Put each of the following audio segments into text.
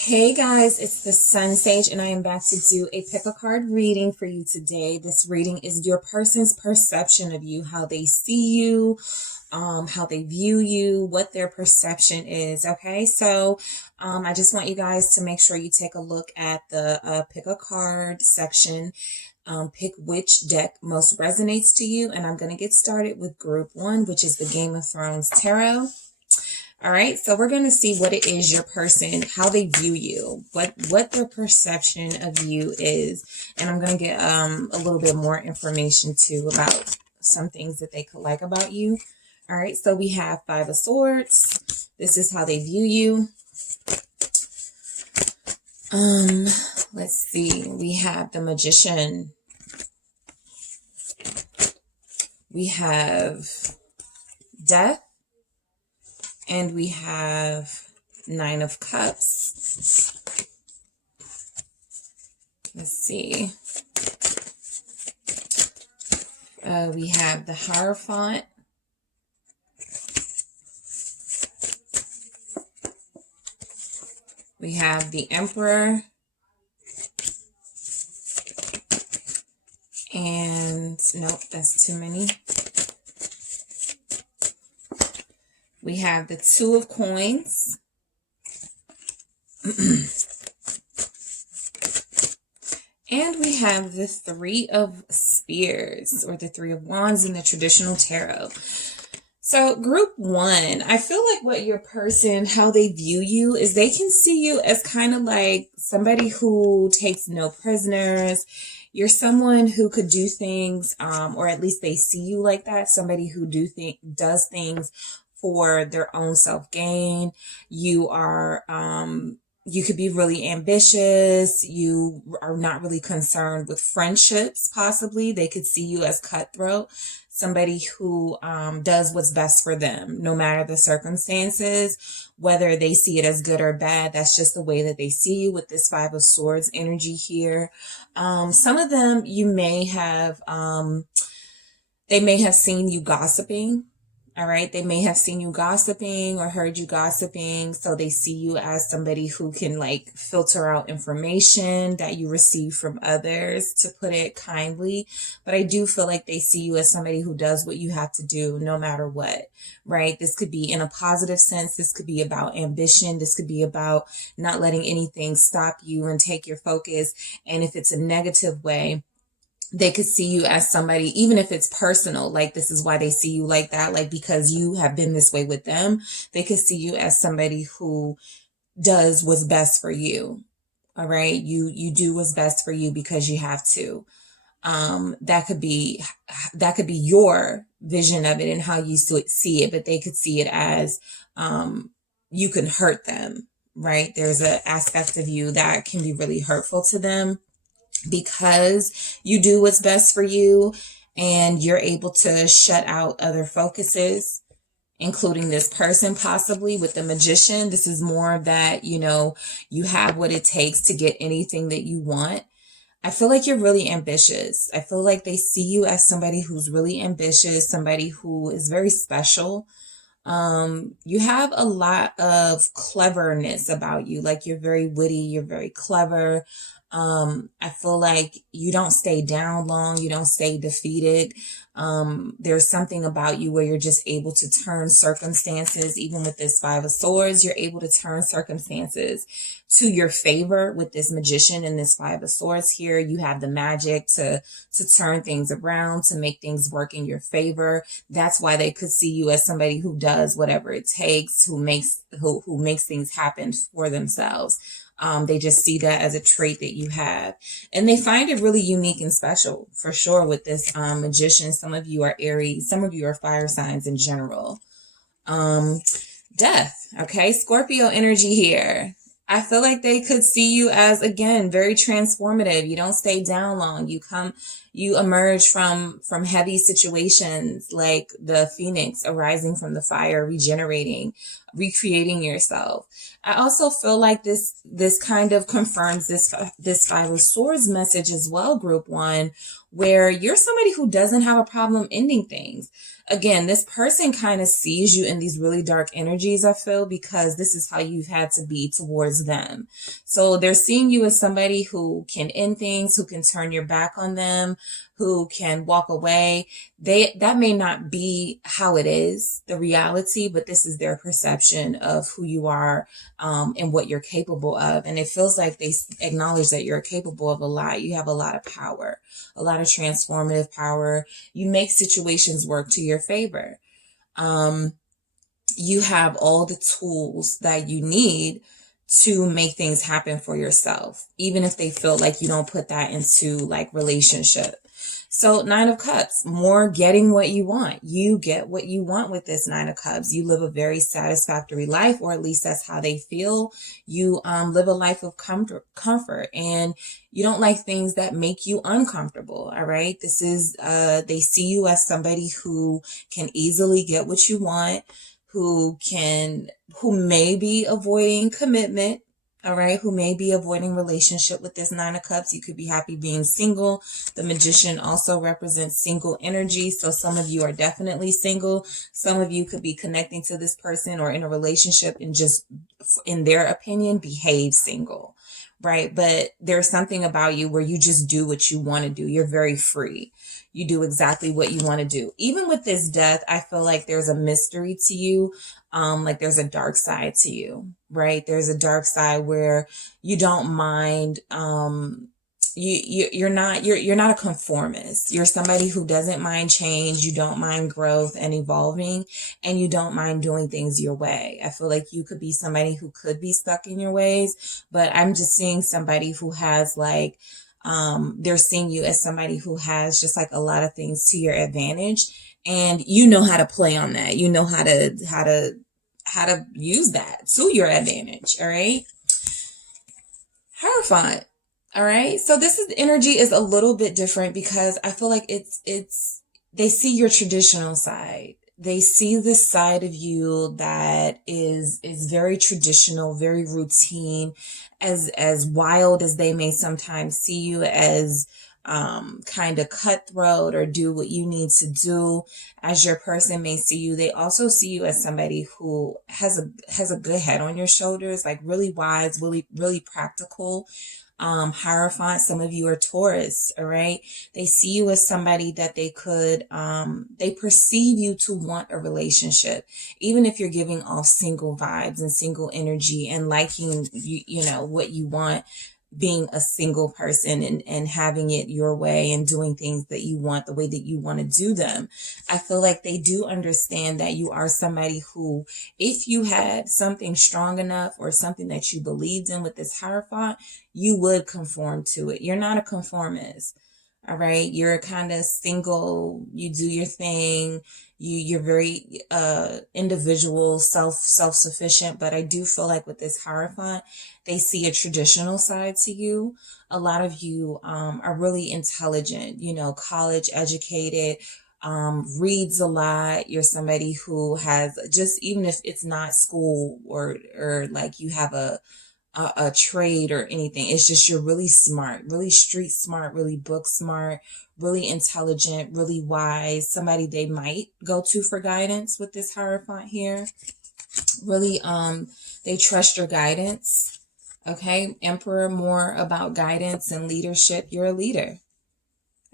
Hey guys, it's the Sun Sage, and I am back to do a pick a card reading for you today. This reading is your person's perception of you, how they see you, how they view you, what their perception is. Okay, so I just want you guys to make sure you take a look at the pick a card section. Pick which deck most resonates to you, and I'm going to get started with group one, which is the Game of Thrones Tarot. All right, so we're going to see what it is your person, how they view you, what their perception of you is. And I'm going to get a little bit more information too about some things that they could like about you. All right, so we have Five of Swords. This is how they view you. Let's see. We have the Magician. We have Death. And we have Nine of Cups. Let's see. We have the Hierophant. We have the Emperor. And nope, that's too many. We have the Two of Coins. And we have the Three of Spears, or the Three of Wands in the traditional tarot. So group one, I feel like what your person, how they view you is they can see you as kind of like somebody who takes no prisoners. You're someone who could do things, or at least they see you like that. Somebody who does things for their own self-gain. You are, you could be really ambitious. You are not really concerned with friendships, possibly. They could see you as cutthroat. Somebody who does what's best for them, no matter the circumstances, whether they see it as good or bad. That's just the way that they see you with this Five of Swords energy here. Some of them you may have, they may have seen you gossiping. All right. They may have seen you gossiping or heard you gossiping. So they see you as somebody who can like filter out information that you receive from others, to put it kindly. But I do feel like they see you as somebody who does what you have to do no matter what, right? This could be in a positive sense. This could be about ambition. This could be about not letting anything stop you and take your focus. And if it's a negative way, they could see you as somebody, even if it's personal, like this is why they see you like that, like because you have been this way with them, they could see you as somebody who does what's best for you. All right. You do what's best for you because you have to. That could be your vision of it and how you see it, but they could see it as, you can hurt them, right? There's an aspect of you that can be really hurtful to them, because you do what's best for you and you're able to shut out other focuses, including this person possibly with the Magician. This is more of that, you have what it takes to get anything that you want. I feel like you're really ambitious. I feel like they see you as somebody who's really ambitious, somebody who is very special. You have a lot of cleverness about you. Like you're very witty, you're very clever. I feel like you don't stay down long. You don't stay defeated. There's something about you where you're just able to turn circumstances, even with this Five of Swords, you're able to turn circumstances to your favor with this Magician and this Five of Swords here. You have the magic to turn things around, to make things work in your favor. That's why they could see you as somebody who does whatever it takes, who makes things happen for themselves. They just see that as a trait that you have, and they find it really unique and special for sure with this Magician. Some of you are Aries, some of you are fire signs in general. Death. Okay. Scorpio energy here. I feel like they could see you as, again, very transformative. You don't stay down long. You emerge from heavy situations like the phoenix arising from the fire, regenerating, recreating yourself. I also feel like this kind of confirms this Five of Swords message as well, group one, where you're somebody who doesn't have a problem ending things. Again, this person kind of sees you in these really dark energies, I feel, because this is how you've had to be towards them. So they're seeing you as somebody who can end things, who can turn your back on them, who can walk away. That may not be how it is, the reality, but this is their perception of who you are, and what you're capable of. And it feels like they acknowledge that you're capable of a lot. You have a lot of power, a lot of transformative power. You make situations work to your favor. You have all the tools that you need to make things happen for yourself, even if they feel like you don't put that into like relationship. So Nine of Cups, more getting what you want. You get what you want with this Nine of Cups. You live a very satisfactory life, or at least that's how they feel. You live a life of comfort, and you don't like things that make you uncomfortable. All right. This is, they see you as somebody who can easily get what you want, who may be avoiding commitment. All right, who may be avoiding relationship with this Nine of Cups. You could be happy being single. The Magician also represents single energy. So some of you are definitely single. Some of you could be connecting to this person or in a relationship and just, in their opinion, behave single, right? But there's something about you where you just do what you want to do. You're very free. You do exactly what you want to do. Even with this Death, I feel like there's a mystery to you. Like there's a dark side to you, right? There's a dark side where you don't mind, you're not a conformist. You're somebody who doesn't mind change. You don't mind growth and evolving, and you don't mind doing things your way. I feel like you could be somebody who could be stuck in your ways, but I'm just seeing somebody who has like, they're seeing you as somebody who has just like a lot of things to your advantage, and you know how to play on that. You know how to use that to your advantage. All right. Hierophant. All right. So energy is a little bit different because I feel like they see your traditional side. They see this side of you that is very traditional, very routine, as wild as they may sometimes see you, as kind of cutthroat or do what you need to do. As your person may see you, they also see you as somebody who has a good head on your shoulders, like really wise, really, really practical. Hierophant, some of you are Taurus, all right? They see you as somebody that they perceive you to want a relationship, even if you're giving off single vibes and single energy and liking, you know, what you want, being a single person and having it your way and doing things that you want the way that you want to do them. I feel like they do understand that you are somebody who, if you had something strong enough or something that you believed in with this Hierophant, you would conform to it. You're not a conformist. All right. You're kind of single. You do your thing. You're very individual, self-sufficient. But I do feel like with this Hierophant, they see a traditional side to you. A lot of you are really intelligent, you know, college educated, reads a lot. You're somebody who has just, even if it's not school or like you have a trade or anything, it's just you're really smart, really street smart, really book smart, really intelligent, really wise, somebody they might go to for guidance with this Hierophant here. Really, they trust your guidance. Okay, Emperor, more about guidance and leadership. You're a leader.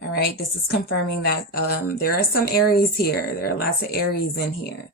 All right, this is confirming that there are some Aries here. There are lots of Aries in here.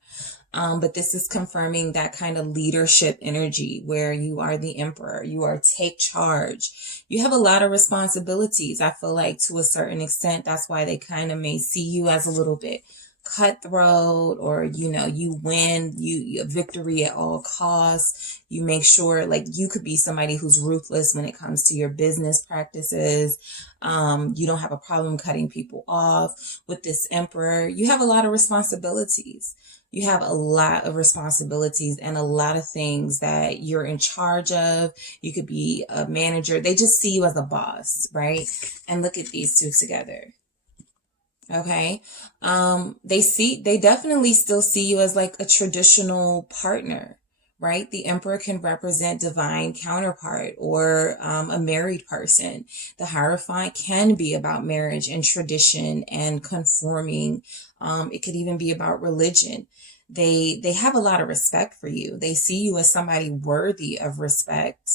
But this is confirming that kind of leadership energy where you are the Emperor. You are take charge. You have a lot of responsibilities. I feel like to a certain extent, that's why they kind of may see you as a little bit cutthroat, or, you know, you win, you victory at all costs. You make sure, like, you could be somebody who's ruthless when it comes to your business practices. You don't have a problem cutting people off. With this Emperor, you have a lot of responsibilities. You have a lot of responsibilities and a lot of things that you're in charge of. You could be a manager. They just see you as a boss, right? And look at these two together. Okay. They definitely still see you as like a traditional partner. right? The Emperor can represent divine counterpart or a married person. The Hierophant can be about marriage and tradition and conforming. It could even be about religion. They have a lot of respect for you. They see you as somebody worthy of respect.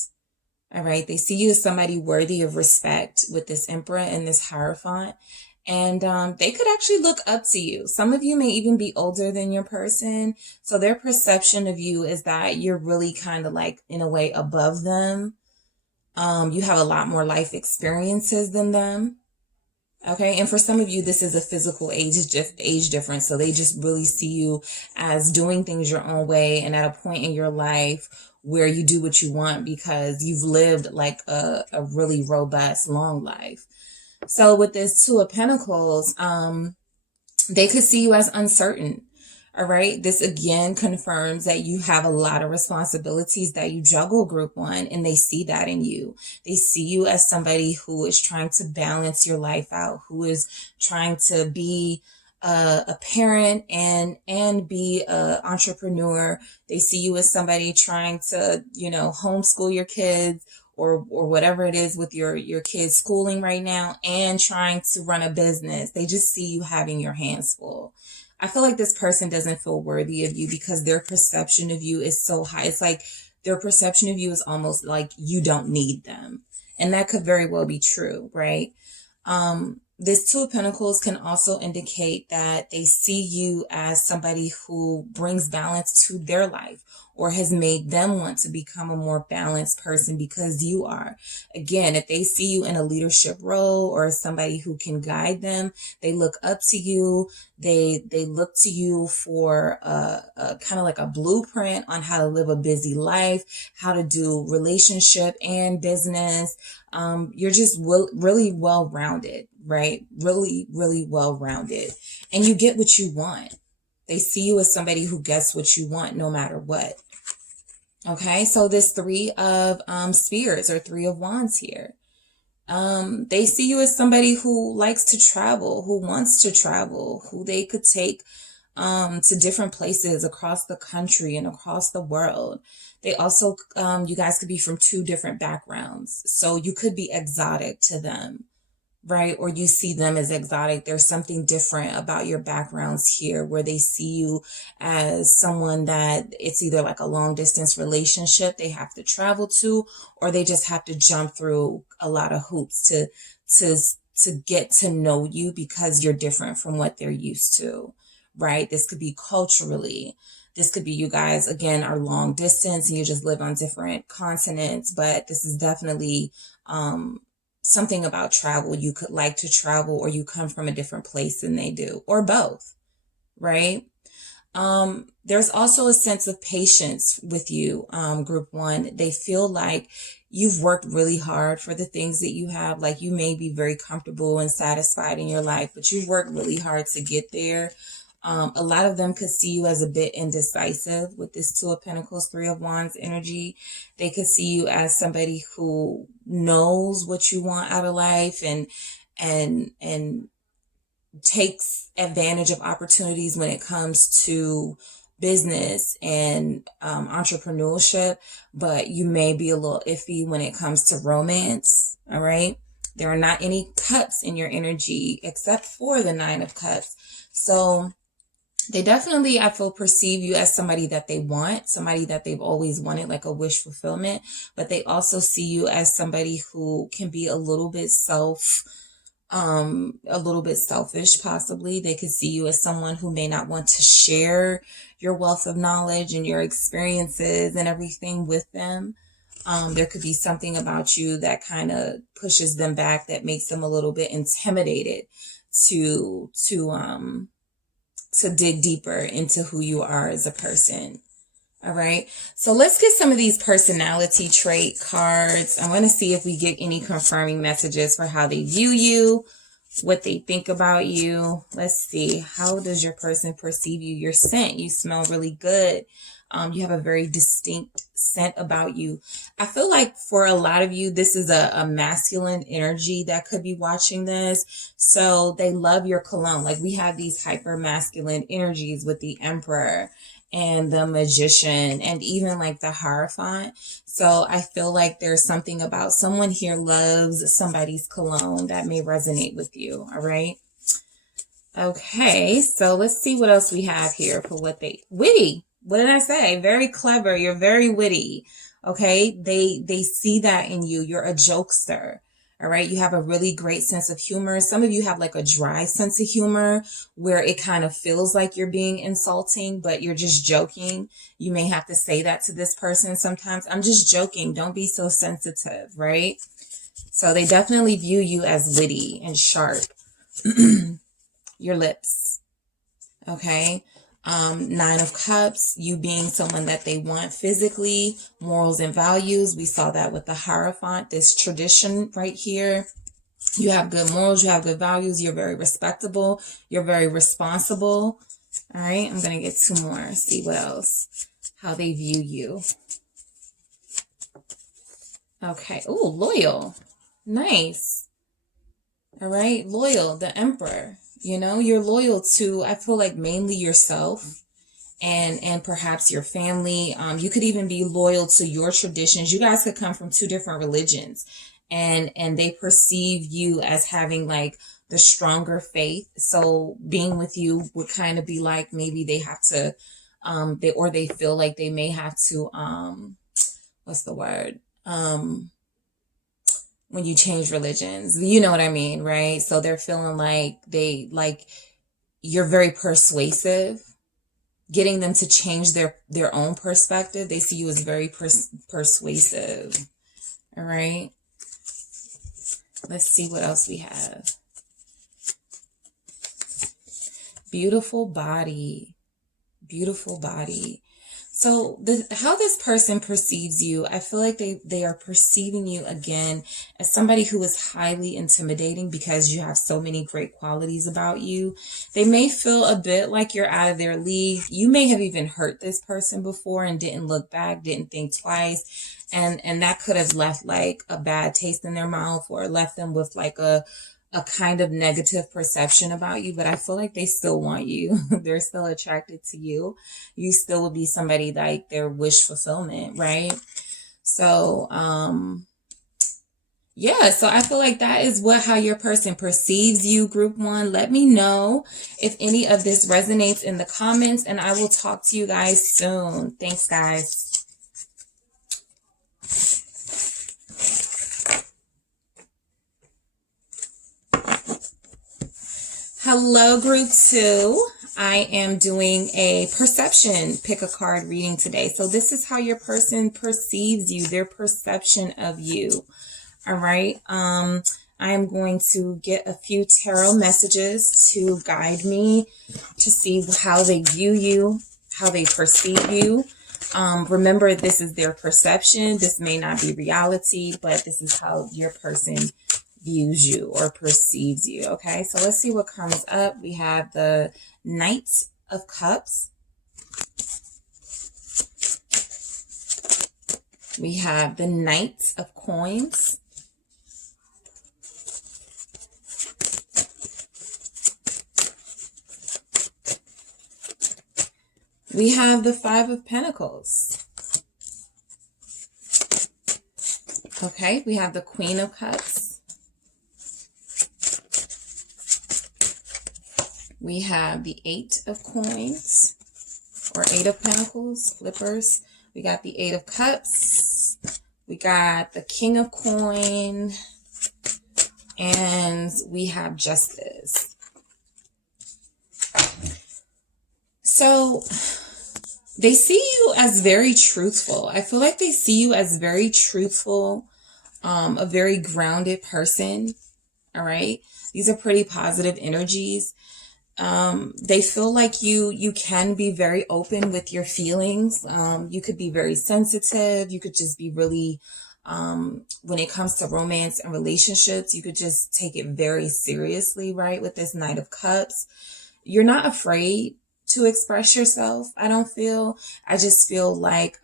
All right. They see you as somebody worthy of respect with this Emperor and this Hierophant. And they could actually look up to you. Some of you may even be older than your person. So their perception of you is that you're really kind of like, in a way, above them. You have a lot more life experiences than them. Okay. And for some of you, this is a physical age difference. So they just really see you as doing things your own way and at a point in your life where you do what you want because you've lived like a really robust, long life. So with this Two of Pentacles, they could see you as uncertain. All right. This again confirms that you have a lot of responsibilities that you juggle, Group 1, and they see that in you. They see you as somebody who is trying to balance your life out, who is trying to be a parent and be an entrepreneur. They see you as somebody trying to, homeschool your kids or whatever it is with your kids' schooling right now and trying to run a business. They just see you having your hands full. I feel like this person doesn't feel worthy of you because their perception of you is so high. It's like their perception of you is almost like you don't need them. And that could very well be true, right? This Two of Pentacles can also indicate that they see you as somebody who brings balance to their life or has made them want to become a more balanced person because you are. Again, if they see you in a leadership role or somebody who can guide them, they look up to you. They look to you for a kind of like a blueprint on how to live a busy life, how to do relationship and business. You're just really well-rounded, right? Really, really well-rounded. And you get what you want. They see you as somebody who gets what you want no matter what. Okay, so this Three of Spears or Three of Wands here. They see you as somebody who likes to travel, who wants to travel, who they could take to different places across the country and across the world. They also, you guys could be from two different backgrounds. So you could be exotic to them, right? Or you see them as exotic. There's something different about your backgrounds here where they see you as someone that it's either like a long distance relationship they have to travel to, or they just have to jump through a lot of hoops to get to know you because you're different from what they're used to, right? This could be culturally. This could be you guys, again, are long distance and you just live on different continents, but this is definitely something about travel. You could like to travel or you come from a different place than they do, or both, right? There's also a sense of patience with you, Group 1. They feel like you've worked really hard for the things that you have. Like you may be very comfortable and satisfied in your life, but you've worked really hard to get there. A lot of them could see you as a bit indecisive with this Two of Pentacles, Three of Wands energy. They could see you as somebody who knows what you want out of life and takes advantage of opportunities when it comes to business and entrepreneurship, but you may be a little iffy when it comes to romance. All right. There are not any cups in your energy except for the Nine of Cups. So they definitely, I feel, perceive you as somebody that they want, somebody that they've always wanted, like a wish fulfillment. But they also see you as somebody who can be a little bit selfish, possibly. They could see you as someone who may not want to share your wealth of knowledge and your experiences and everything with them. There could be something about you that kind of pushes them back, that makes them a little bit intimidated to dig deeper into who you are as a person. All right. So let's get some of these personality trait cards. I want to see if we get any confirming messages for how they view you, what they think about you. Let's see. How does your person perceive you? Your scent. You smell really good. You have a very distinct scent about you. I feel like for a lot of you, this is a masculine energy that could be watching this. So they love your cologne. Like we have these hyper masculine energies with the Emperor and the Magician, and even like the Hierophant. So I feel like there's something about someone here loves somebody's cologne that may resonate with you. All right. Okay, so let's see what else we have here for what they witty. What did I say? Very clever. You're very witty. Okay, they see that in you. You're a jokester. All right, you have a really great sense of humor. Some of you have like a dry sense of humor where it kind of feels like you're being insulting, but you're just joking. You may have to say that to this person sometimes. I'm just joking. Don't be so sensitive, right? So they definitely view you as witty and sharp. Your lips. Okay. 9 of Cups, you being someone that they want physically, morals and values. We saw that with the Hierophant, this tradition right here. You have good morals, you have good values, you're very respectable, you're very responsible. All right, I'm going to get 2 more, see what else, how they view you. Okay, oh, loyal. Nice. All right, loyal, the Emperor. You know, you're loyal to, I feel like, mainly yourself and perhaps your family. You could even be loyal to your traditions. You guys could come from 2 different religions and they perceive you as having like the stronger faith. So being with you would kind of be like maybe they have to, they feel like they may have to, what's the word? When you change religions, you know what I mean, right? So they're feeling like you're very persuasive, getting them to change their own perspective. They see you as very persuasive. All right. Let's see what else we have. Beautiful body. Beautiful body. So how this person perceives you, I feel like they are perceiving you again as somebody who is highly intimidating because you have so many great qualities about you. They may feel a bit like you're out of their league. You may have even hurt this person before and didn't look back, didn't think twice. And that could have left like a bad taste in their mouth or left them with like a kind of negative perception about you, but I feel like they still want you. They're still attracted to you. You still would be somebody like their wish fulfillment, right? So, yeah, so I feel like that is how your person perceives you, group 1. Let me know if any of this resonates in the comments, and I will talk to you guys soon. Thanks, guys. Hello, group 2. I am doing a perception pick a card reading today. So this is how your person perceives you, their perception of you. All right. I am going to get a few tarot messages to guide me to see how they view you, how they perceive you. Remember, this is their perception. This may not be reality, but this is how your person views you or perceives you. Okay, so let's see what comes up. We have the Knight of Cups. We have the Knight of Coins. We have the 5 of Pentacles. Okay, we have the Queen of Cups. We have the 8 of Coins, or 8 of Pentacles, flippers. We got the 8 of Cups. We got the King of Coin. And we have Justice. So they see you as very truthful. I feel like they see you as very truthful, a very grounded person. All right. These are pretty positive energies. They feel like you can be very open with your feelings. You could be very sensitive. You could just be really, when it comes to romance and relationships, you could just take it very seriously, right? With this Knight of Cups, you're not afraid to express yourself. I just feel like,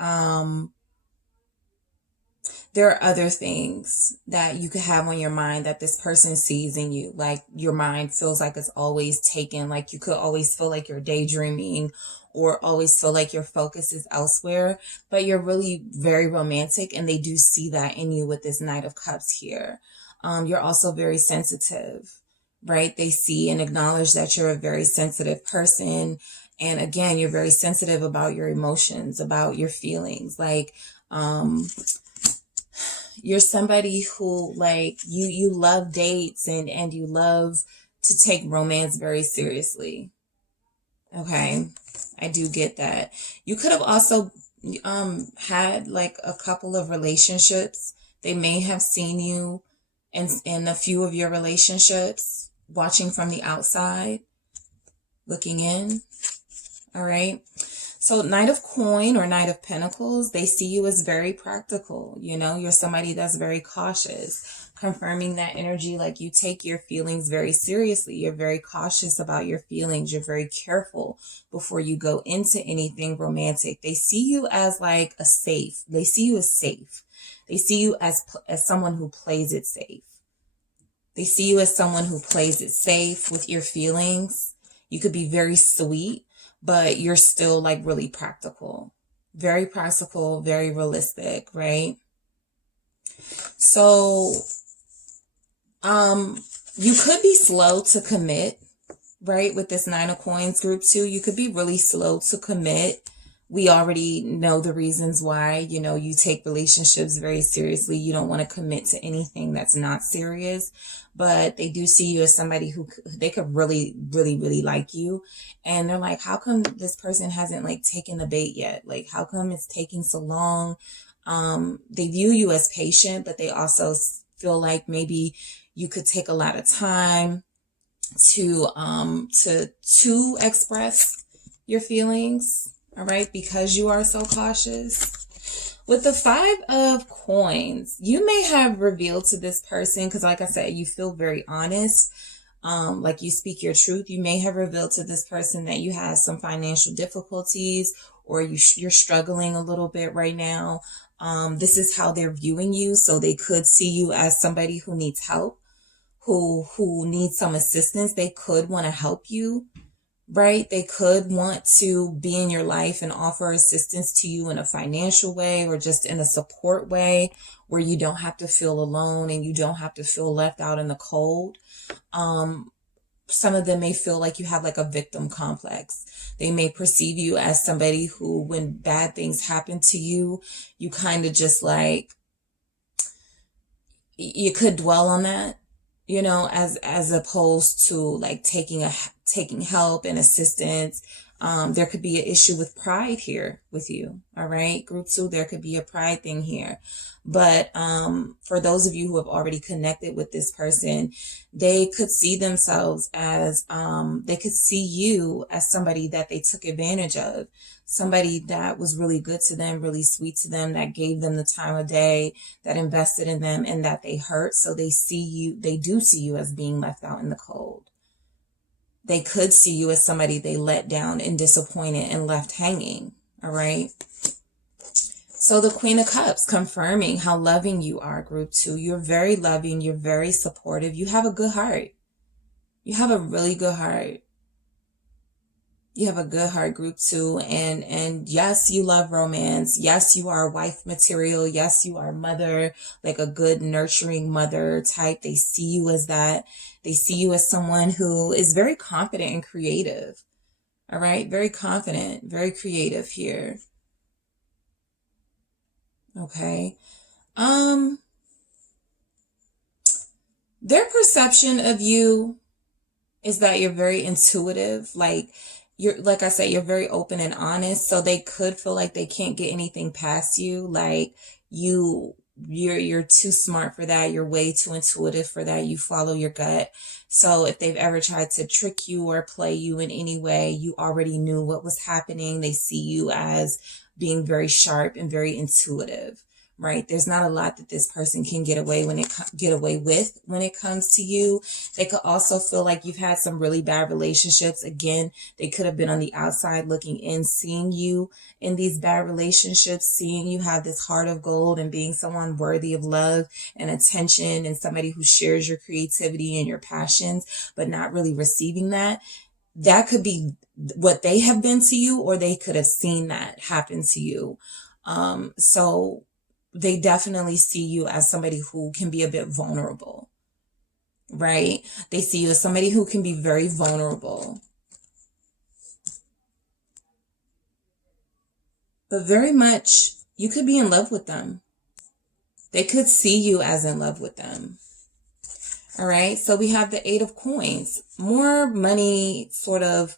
there are other things that you could have on your mind that this person sees in you. Like your mind feels like it's always taken, like you could always feel like you're daydreaming or always feel like your focus is elsewhere, but you're really very romantic and they do see that in you with this Knight of Cups here. You're also very sensitive, right? They see and acknowledge that you're a very sensitive person. And again, you're very sensitive about your emotions, about your feelings. Like, you're somebody who like you love dates and you love to take romance very seriously. Okay. I do get that. You could have also had like a couple of relationships. They may have seen you in a few of your relationships, watching from the outside, looking in. All right. So Knight of Coin or Knight of Pentacles, they see you as very practical. You know, you're somebody that's very cautious, confirming that energy. Like you take your feelings very seriously. You're very cautious about your feelings. You're very careful before you go into anything romantic. They see you as like a safe. They see you as safe. They see you as someone who plays it safe. They see you as someone who plays it safe with your feelings. You could be very sweet, but you're still like really practical, very realistic, right? So, you could be slow to commit, right? With this Nine of Coins group too, you could be really slow to commit. We already know the reasons why, you know, you take relationships very seriously. You don't want to commit to anything that's not serious, but they do see you as somebody who they could really like you. And they're like, how come this person hasn't like taken the bait yet? Like, how come it's taking so long? They view you as patient, but they also feel like maybe you could take a lot of time to express your feelings. All right, because you are so cautious. With the Five of Coins, you may have revealed to this person, because like I said, you feel very honest, like you speak your truth. You may have revealed to this person that you have some financial difficulties or you're struggling a little bit right now. This is how they're viewing you. So they could see you as somebody who needs help, who needs some assistance. They could want to help you. Right? They could want to be in your life and offer assistance to you in a financial way or just in a support way where you don't have to feel alone and you don't have to feel left out in the cold. Some of them may feel like you have like a victim complex. They may perceive you as somebody who, when bad things happen to you, you kind of just like, you could dwell on that, you know, as opposed to like taking help and assistance. There could be an issue with pride here with you. All right. Group 2, there could be a pride thing here. But for those of you who have already connected with this person, they could see themselves as, they could see you as somebody that they took advantage of, somebody that was really good to them, really sweet to them, that gave them the time of day, that invested in them and that they hurt. So they do see you as being left out in the cold. They could see you as somebody they let down and disappointed and left hanging. All right. So the Queen of Cups, confirming how loving you are, group 2. You're very loving. You're very supportive. You have a good heart. You have a really good heart. You have a good heart, group 2. And yes, you love romance. Yes, you are wife material. Yes, you are mother, like a good nurturing mother type. They see you as that. They see you as someone who is very confident and creative. All right. Very confident, very creative here. Okay. Their perception of you is that you're very intuitive. Like I said, you're very open and honest. So they could feel like they can't get anything past you. Like you're too smart for that. You're way too intuitive for that. You follow your gut. So if they've ever tried to trick you or play you in any way, you already knew what was happening. They see you as being very sharp and very intuitive, right? There's not a lot that this person can get away with when it comes to you. They could also feel like you've had some really bad relationships. Again, they could have been on the outside looking in, seeing you in these bad relationships, seeing you have this heart of gold and being someone worthy of love and attention and somebody who shares your creativity and your passions, but not really receiving that. That could be what they have been to you, or they could have seen that happen to you. So they definitely see you as somebody who can be a bit vulnerable, right? They see you as somebody who can be very vulnerable, but very much you could be in love with them. They could see you as in love with them. All right. So we have the 8 of Coins, more money, sort of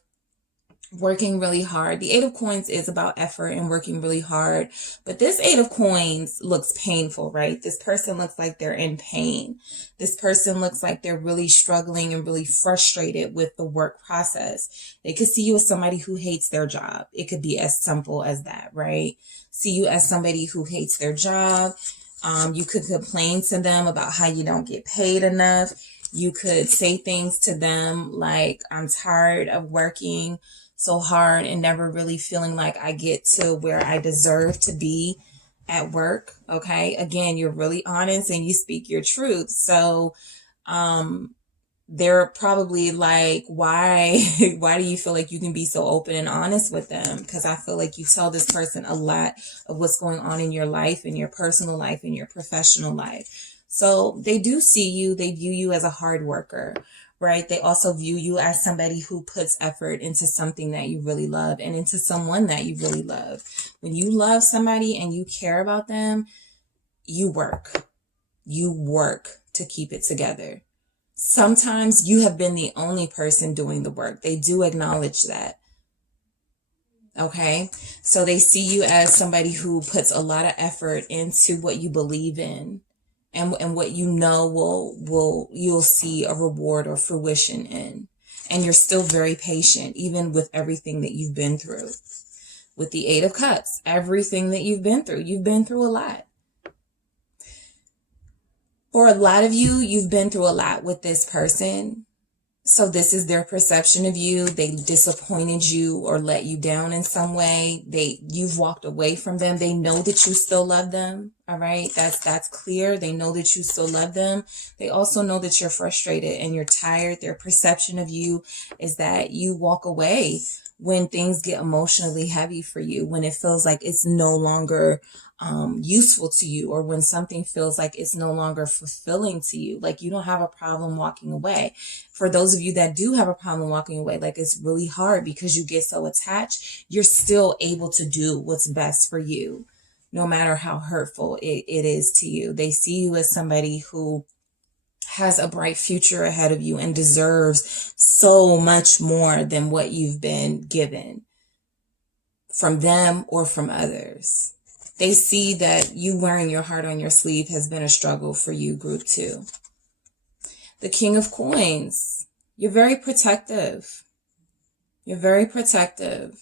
working really hard. The 8 of Coins is about effort and working really hard. But this 8 of Coins looks painful, right? This person looks like they're in pain. This person looks like they're really struggling and really frustrated with the work process. They could see you as somebody who hates their job. It could be as simple as that, right? See you as somebody who hates their job. You could complain to them about how you don't get paid enough. You could say things to them like, I'm tired of working so hard and never really feeling like I get to where I deserve to be at work. Okay. Again, you're really honest and you speak your truth. So, they're probably like, why do you feel like you can be so open and honest with them? Because I feel like you tell this person a lot of what's going on in your life, in your personal life, in your professional life. So they do see you. They view you as a hard worker, right? They also view you as somebody who puts effort into something that you really love and into someone that you really love. When you love somebody and you care about them, you work to keep it together. Sometimes you have been the only person doing the work. They do acknowledge that. Okay. So they see you as somebody who puts a lot of effort into what you believe in and what you know you'll see a reward or fruition in. And you're still very patient, even with everything that you've been through. With the 8 of Cups, everything that you've been through a lot. For a lot of you, you've been through a lot with this person. So this is their perception of you. They disappointed you or let you down in some way. You've walked away from them. They know that you still love them. All right. That's clear. They know that you still love them. They also know that you're frustrated and you're tired. Their perception of you is that you walk away when things get emotionally heavy for you, when it feels like it's no longer useful to you, or when something feels like it's no longer fulfilling to you. Like you don't have a problem walking away. For those of you that do have a problem walking away, like it's really hard because you get so attached, you're still able to do what's best for you, no matter how hurtful it is to you. They see you as somebody who has a bright future ahead of you and deserves so much more than what you've been given from them or from others. They see that you wearing your heart on your sleeve has been a struggle for you, group 2. The King of Coins. You're very protective. You're very protective.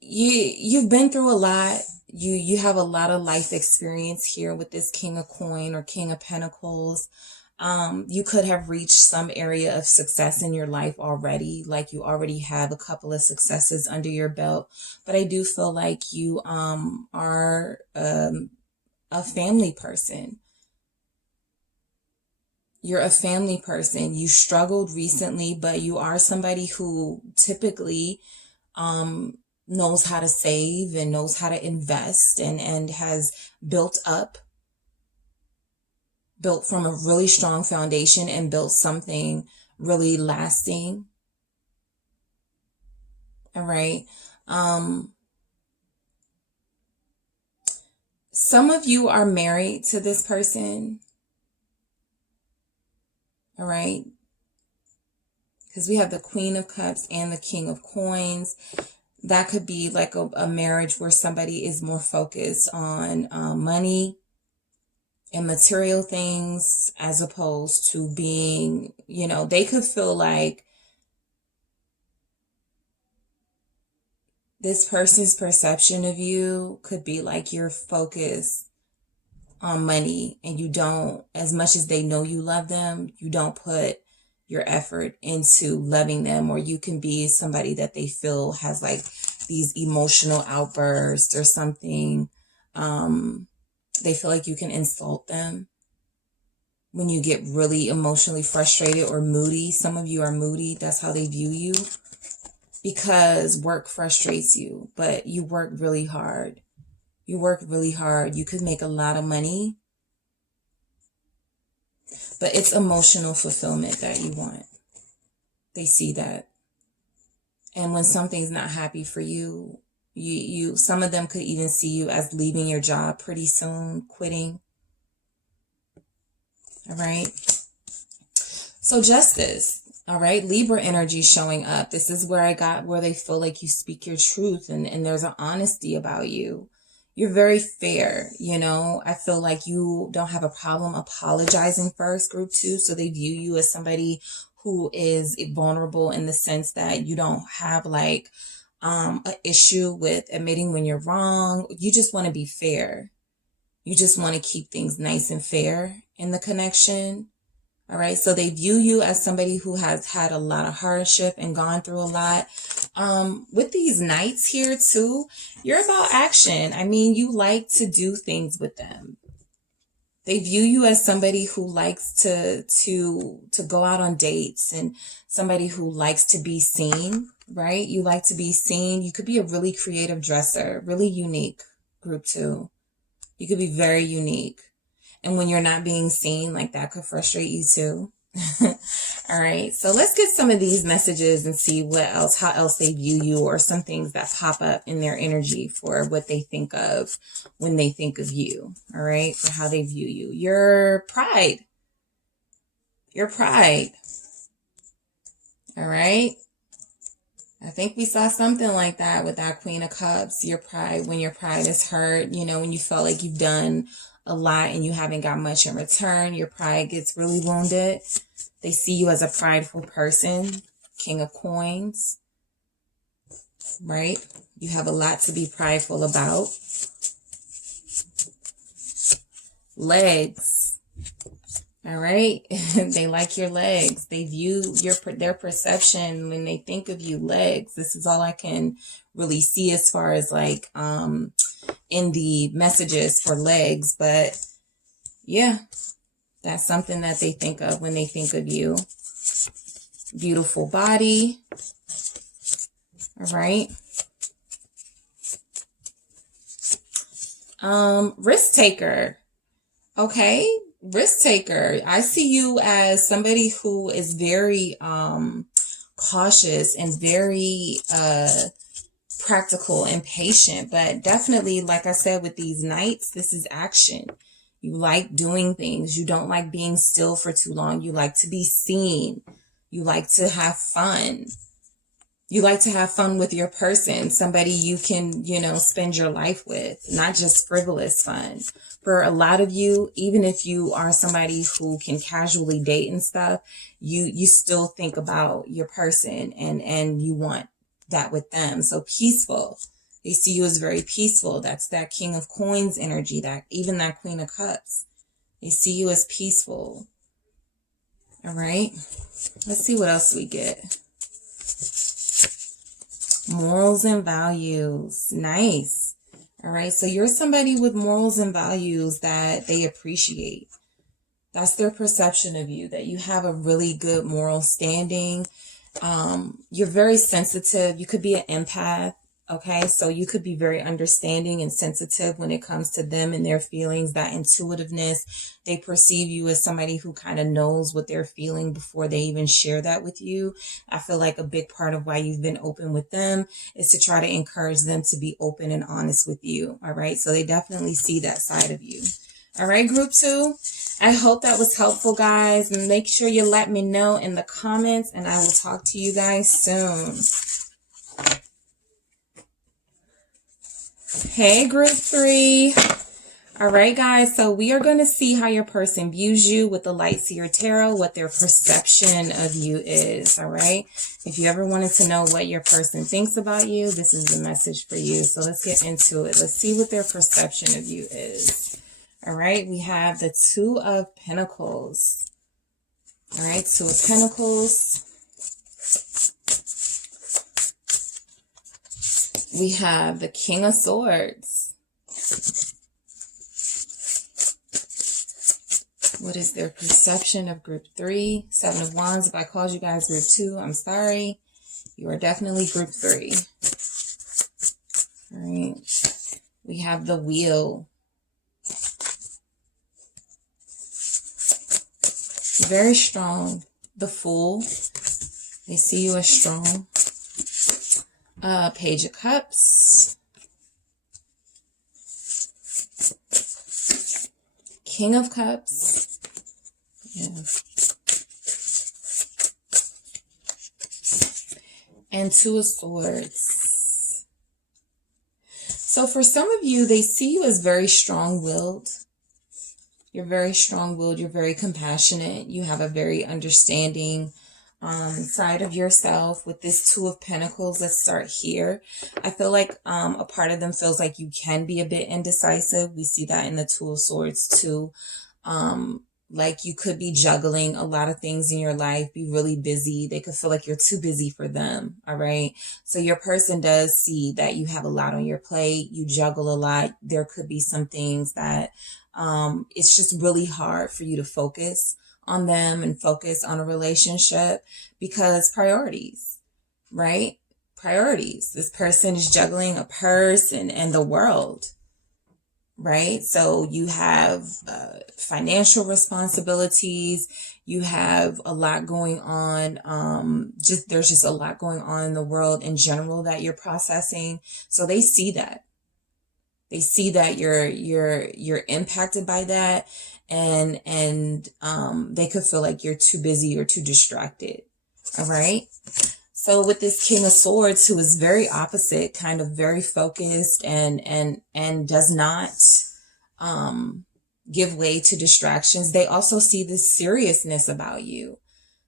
You've been through a lot. You have a lot of life experience here with this King of Coin or King of Pentacles. You could have reached some area of success in your life already, like you already have a couple of successes under your belt. But I do feel like you are a family person. You're a family person. You struggled recently, but you are somebody who typically knows how to save and knows how to invest and has built from a really strong foundation and built something really lasting. All right. Some of you are married to this person. All right. Because we have the Queen of Cups and the King of Coins. That could be like a marriage where somebody is more focused on money and material things as opposed to being, they could feel like this person's perception of you could be like you're focused on money and you don't, as much as they know you love them, you don't put your effort into loving them, or you can be somebody that they feel has like these emotional outbursts or something. They feel like you can insult them when you get really emotionally frustrated or moody. Some of you are moody. That's how they view you, because work frustrates you, but you work really hard. You work really hard. You could make a lot of money, but it's emotional fulfillment that you want. They see that. And when something's not happy for you, some of them could even see you as leaving your job pretty soon, quitting. All right. So justice. All right. Libra energy showing up. This is where I got where they feel like you speak your truth and there's an honesty about you. You're very fair. You know, I feel like you don't have a problem apologizing first, group 2. So they view you as somebody who is vulnerable in the sense that you don't have like an issue with admitting when you're wrong. You just want to be fair. You just want to keep things nice and fair in the connection. All right. So they view you as somebody who has had a lot of hardship and gone through a lot. With these knights here too, you're about action. I mean, you like to do things with them. They view you as somebody who likes to go out on dates and somebody who likes to be seen, right? You like to be seen. You could be a really creative dresser, really unique, group 2. You could be very unique. And when you're not being seen, like that could frustrate you too. All right. So let's get some of these messages and see how else they view you, or some things that pop up in their energy for what they think of when they think of you. All right. For how they view you. Your pride. Your pride. All right. I think we saw something like that with that Queen of Cups. Your pride, when your pride is hurt, you know, when you felt like you've done a lot and you haven't got much in return, your pride gets really wounded. They see you as a prideful person. King of Coins, right? You have a lot to be prideful about. Legs. All right. They like your legs. They view their perception when they think of you, legs. This is all I can really see as far as like, in the messages for legs, but yeah, that's something that they think of when they think of you. Beautiful body. All right. Risk taker. Okay. Risk taker. I see you as somebody who is very, cautious and very, practical and patient, but definitely, like I said, with these knights, this is action. You like doing things. You don't like being still for too long. You like to be seen. You like to have fun. You like to have fun with your person, somebody you can, you know, spend your life with, not just frivolous fun. For a lot of you, even if you are somebody who can casually date and stuff, you still think about your person and you want that with them. So peaceful. They see you as very peaceful. That's that King of Coins energy, that even that Queen of Cups. They see you as peaceful. All right. Let's see what else we get. Morals and values. Nice. All right. So you're somebody with morals and values that they appreciate. That's their perception of you, that you have a really good moral standing. You're very sensitive. You could be an empath. Okay. So you could be very understanding and sensitive when it comes to them and their feelings, that intuitiveness. They perceive you as somebody who kind of knows what they're feeling before they even share that with you. I feel like a big part of why you've been open with them is to try to encourage them to be open and honest with you. All right. So they definitely see that side of you. All right, group 2. I hope that was helpful, guys. And make sure you let me know in the comments, and I will talk to you guys soon. Hey, group 3. All right, guys. So we are going to see how your person views you with the Light Seer Tarot, what their perception of you is. All right. If you ever wanted to know what your person thinks about you, this is the message for you. So let's get into it. Let's see what their perception of you is. All right. We have the Two of Pentacles. All right. Two of Pentacles. We have the King of Swords. What is their perception of group 3? Seven of Wands. If I called you guys group 2, I'm sorry. You are definitely group 3. All right. We have the Wheel. Very strong. The Fool. They see you as strong. Page of Cups. King of Cups. Yeah. And Two of Swords. So for some of you, they see you as very strong-willed. You're very strong-willed. You're very compassionate. You have a very understanding side of yourself. With this Two of Pentacles, let's start here. I feel like a part of them feels like you can be a bit indecisive. We see that in the Two of Swords too. Like you could be juggling a lot of things in your life, be really busy. They could feel like you're too busy for them. All right. So your person does see that you have a lot on your plate. You juggle a lot. There could be some things that it's just really hard for you to focus on them and focus on a relationship because priorities, right? Priorities. This person is juggling a person and the world. Right? So you have financial responsibilities. You have a lot going on. There's just a lot going on in the world in general that you're processing. So they see that. They see that you're impacted by that, and they could feel like you're too busy or too distracted. All right. So with this King of Swords, who is very opposite, kind of very focused and does not give way to distractions, they also see this seriousness about you,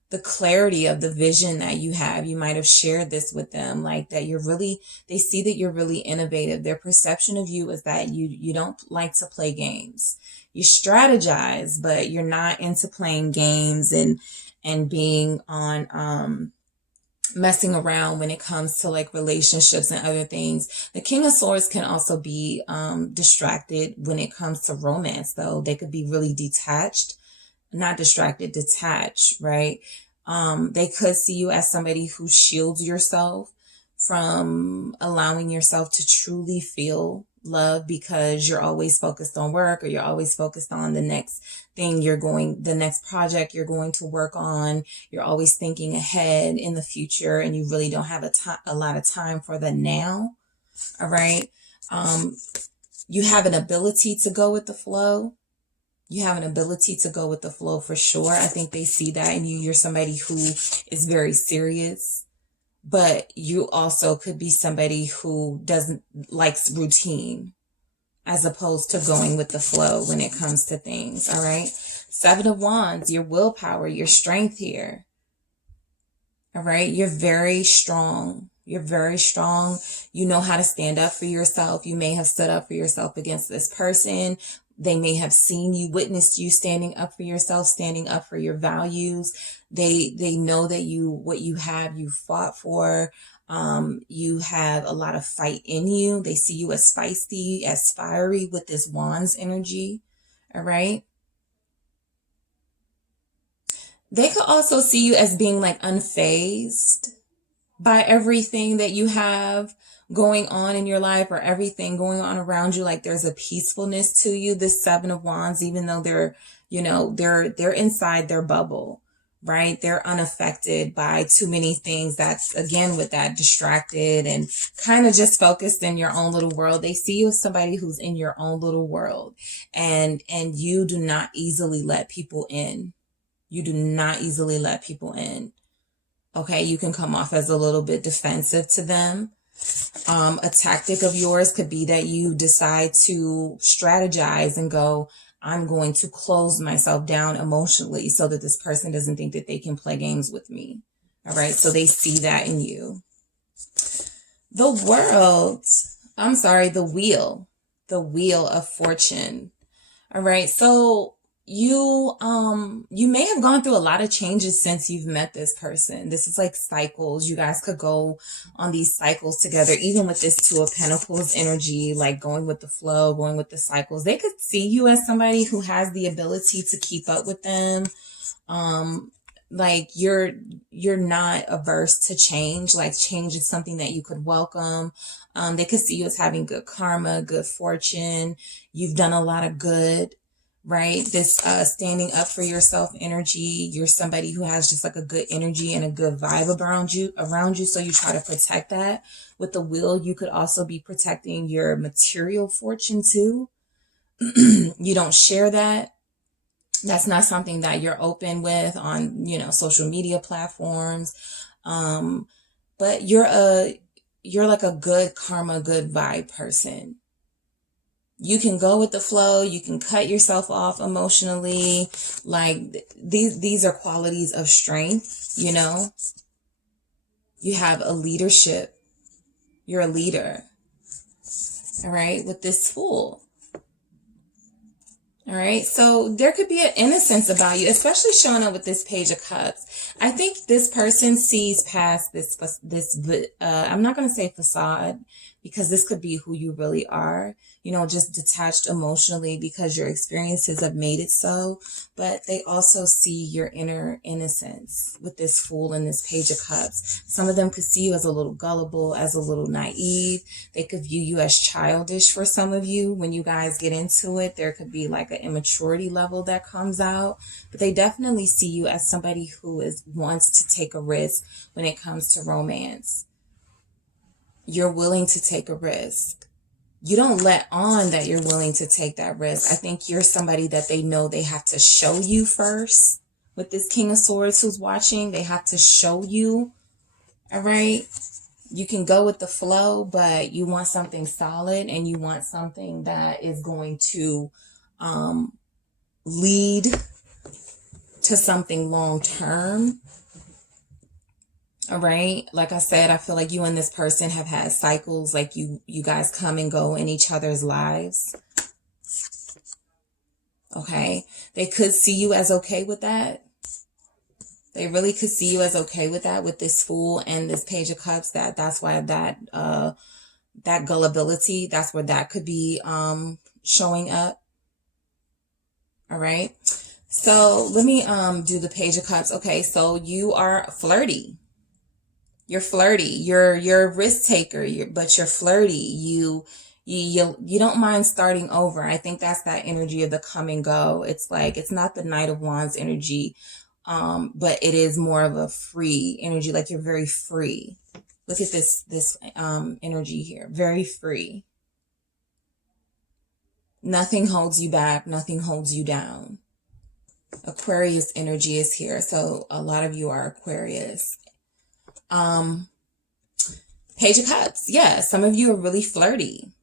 the clarity of the vision that you have. You might have shared this with them, like that they see that you're really innovative. Their perception of you is that you don't like to play games. You strategize, but you're not into playing games and being on messing around when it comes to like relationships and other things. The King of Swords can also be distracted when it comes to romance, though. They could be really detached, not distracted, detached, right? They could see you as somebody who shields yourself from allowing yourself to truly feel love because you're always focused on work, or you're always focused on the next thing the next project you're going to work on. You're always thinking ahead in the future, and you really don't have a lot of time for the now. All right. You have an ability to go with the flow. You have an ability to go with the flow for sure. I think they see that in you. You're somebody who is very serious, but you also could be somebody who likes routine as opposed to going with the flow when it comes to things. All right. Seven of Wands, your willpower, your strength here. All right. You're very strong. You're very strong. You know how to stand up for yourself. You may have stood up for yourself against this person. They may have seen you, witnessed you standing up for yourself, standing up for your values. They know that what you have, you fought for. You have a lot of fight in you. They see you as feisty, as fiery with this Wands energy. All right. They could also see you as being like unfazed by everything that you have going on in your life, or everything going on around you. Like there's a peacefulness to you. This Seven of Wands, even though they're inside their bubble, right? They're unaffected by too many things. That's again with that distracted and kind of just focused in your own little world. They see you as somebody who's in your own little world, and you do not easily let people in. You do not easily let people in. Okay. You can come off as a little bit defensive to them. A tactic of yours could be that you decide to strategize and go, I'm going to close myself down emotionally so that this person doesn't think that they can play games with me. All right. So they see that in you. The wheel of fortune. All right. So you may have gone through a lot of changes since you've met this person. This is like cycles. You guys could go on these cycles together, even with this Two of Pentacles energy, like going with the flow, going with the cycles. They could see you as somebody who has the ability to keep up with them. Like you're not averse to change. Like change is something that you could welcome. They could see you as having good karma, good fortune. You've done a lot of good. Right? This standing up for yourself energy. You're somebody who has just like a good energy and a good vibe around you. So you try to protect that. With the wheel, you could also be protecting your material fortune too. You don't share that. That's not something that you're open with on, social media platforms. But you're like a good karma, good vibe person. You can go with the flow. You can cut yourself off emotionally. Like these are qualities of strength, You have a leadership. You're a leader. All right. With this Fool. All right. So there could be an innocence about you, especially showing up with this Page of Cups. I think this person sees past this, I'm not going to say facade, because this could be who you really are, just detached emotionally because your experiences have made it so. But they also see your inner innocence with this Fool and this Page of Cups. Some of them could see you as a little gullible, as a little naive. They could view you as childish for some of you. When you guys get into it, there could be like an immaturity level that comes out. But they definitely see you as somebody who wants to take a risk when it comes to romance. You're willing to take a risk. You don't let on that you're willing to take that risk. I think you're somebody that they know they have to show you first. With this King of Swords who's watching, they have to show you. All right. You can go with the flow, but you want something solid and you want something that is going to lead to something long term. All right. Like I said, I feel like you and this person have had cycles, like you guys come and go in each other's lives. Okay. They could see you as okay with that. They really could see you as okay with that, with this Fool and this Page of Cups. That's why that gullibility, that's where that could be showing up. All right. So let me do the Page of Cups. Okay. So you are flirty. You're flirty. You're a risk taker, but you're flirty. You don't mind starting over. I think that's that energy of the come and go. It's like, it's not the Knight of Wands energy, but it is more of a free energy. Like you're very free. Look at this energy here. Very free. Nothing holds you back. Nothing holds you down. Aquarius energy is here. So a lot of you are Aquarius. Page of Cups. Yeah, some of you are really flirty.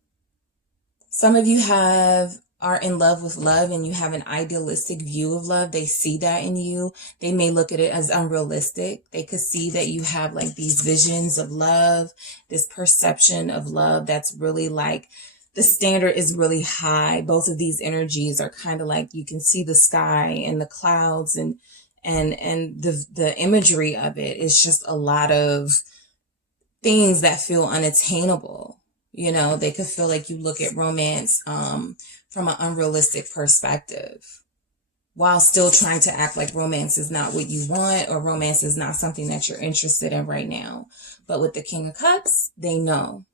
Some of you are in love with love and you have an idealistic view of love. They see that in you. They may look at it as unrealistic. They could see that you have like these visions of love, this perception of love that's really like, the standard is really high. Both of these energies are kind of like, you can see the sky and the clouds and the imagery of it is just a lot of things that feel unattainable. They could feel like you look at romance from an unrealistic perspective while still trying to act like romance is not what you want or romance is not something that you're interested in right now. But with the King of Cups, they know.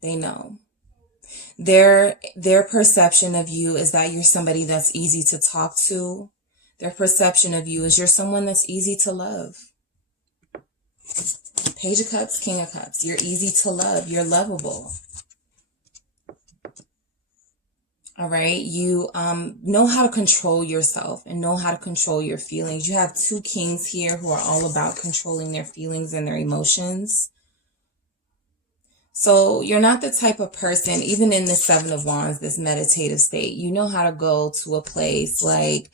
They know. Their perception of you is that you're somebody that's easy to talk to. Their perception of you is you're someone that's easy to love. Page of Cups, King of Cups. You're easy to love. You're lovable. All right. You know how to control yourself and know how to control your feelings. You have two kings here who are all about controlling their feelings and their emotions. So you're not the type of person, even in the Seven of Wands, this meditative state, you know how to go to a place like,